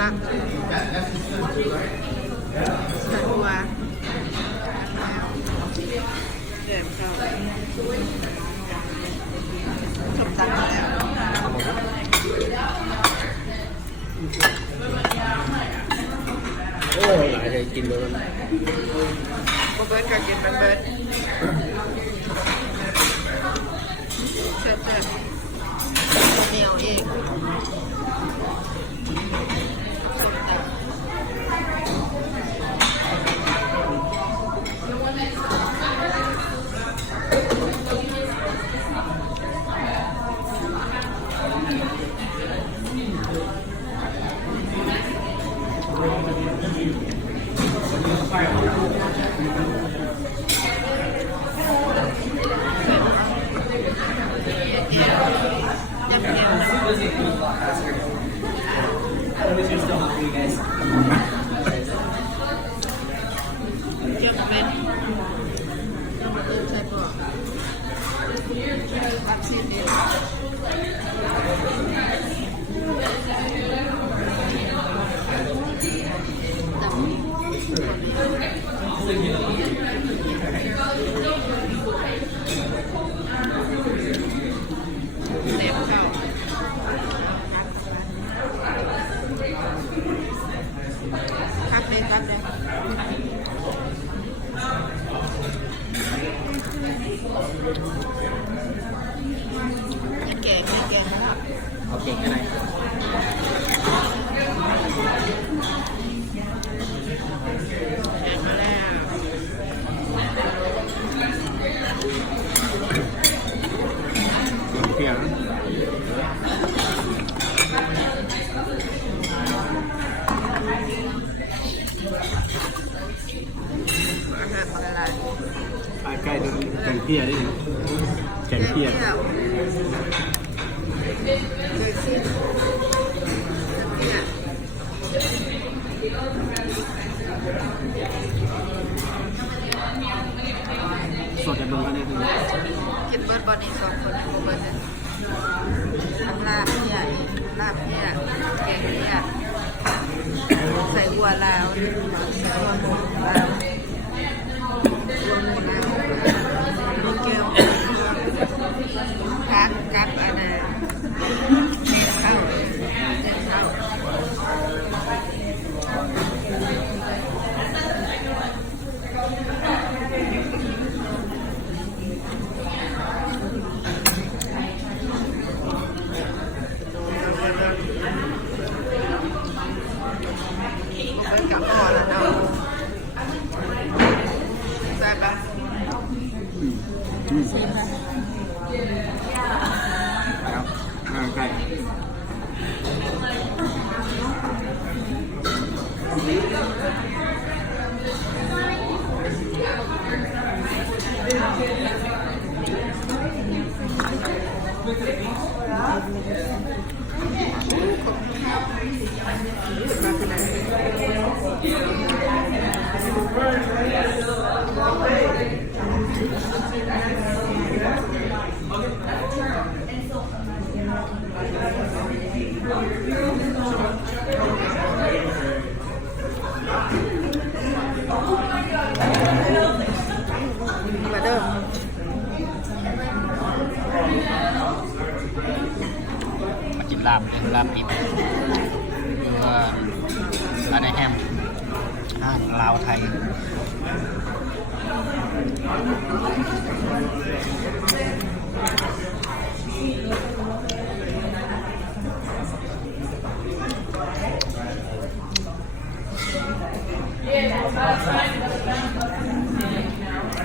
รักใส่หัวเด็ดเข้าชมตังแล้วโอ้ยหลายเลยกินเลยโอเบิร์ตก็กินเป็นเบิร์ตเจ็บเหนียวเองเอาเก่งแค่ไหนเพียงใกล้ๆตัวแกงเพี้ยได้แกงเพี้ยสดจะลงกันได้ถึงกินเบิร์ดบอดี้2 คนเบิร์ดเลยทำลาบเพี้ยลาบเพี้ยแกงเพี้ยใส่หัวลาวใส่หัวหมูลาวลูกแก้วกักอันนั้นเม็ดข้าวลาบปิดร้านในแฮมลาวไทย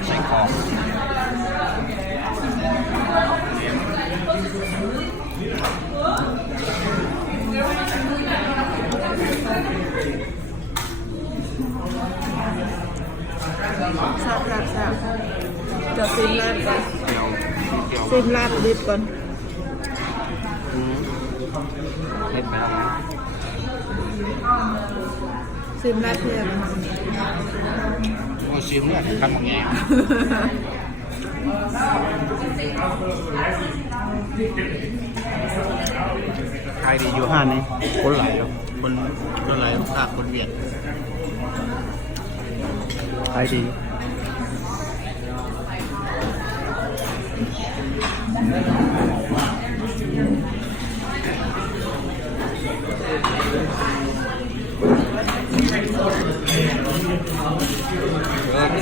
ใส่ของจะซิมลาดก่อนซิมลาดดิบก่อนเล็ดไปแล้วซิมลาดเพื่อนโอ้ซิมเนี่ยทำยังไงท ายดีอยู่ห้านนี้คนหลายเนาะ คนหลายภาคคนเวียด ขายดี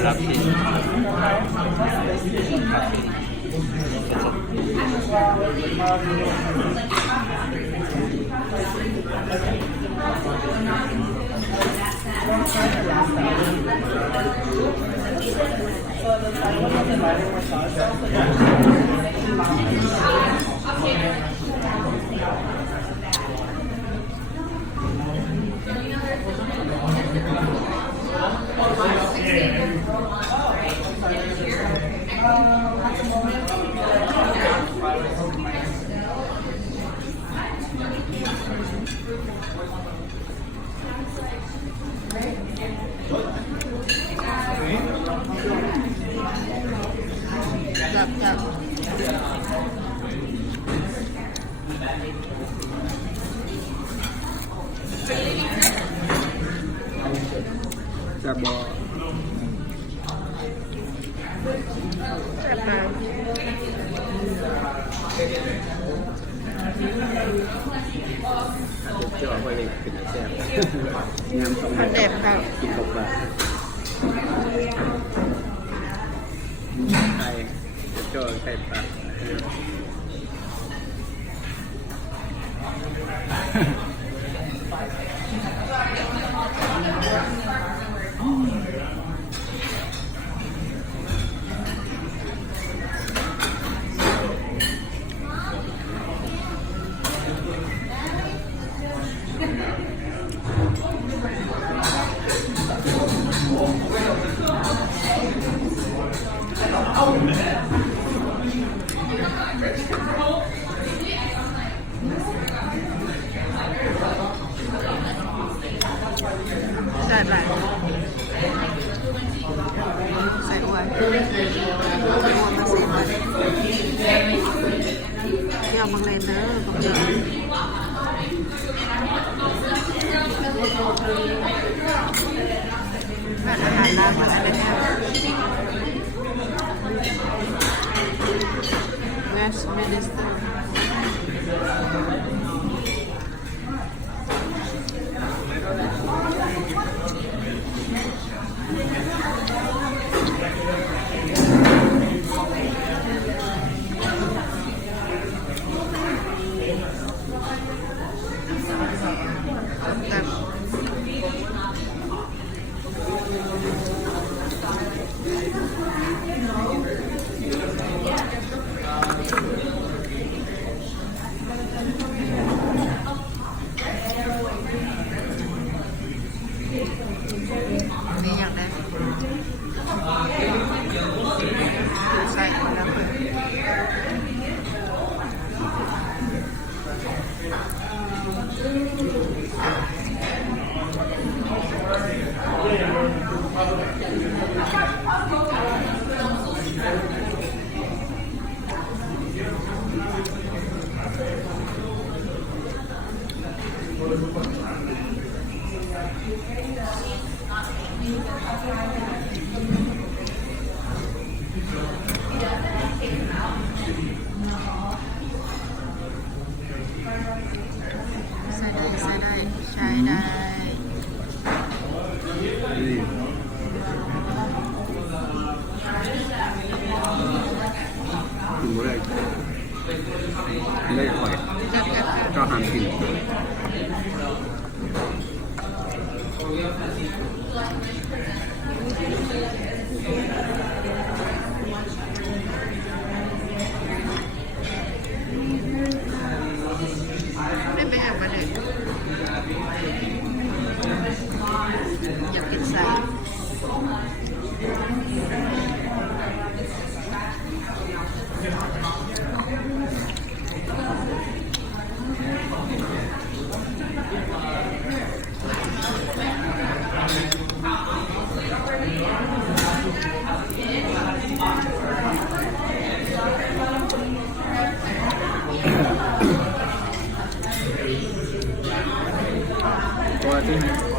ครับจับจับ จะบอ จับไป เจ้าไปเลยเป็นแซ่บงามสอง มันเด็บครับ กินตกบาทไข่เจ้าไข่ปลาใส่ไปใส่อ้วนอ้วนมาใส่ไปเดี๋ยวมังเลนเด้อผมเจอร้านอาหารร้านอะไรเนี่ยเวสต์มินิสเตอร์นี่อยากได้ใส่แล้วใส่ได้ใช้ได้กินบ่ได้ได้ข่อยก็หันกิน ไม่ไปอาบมาเลยอยากกินใส่ ที่ให้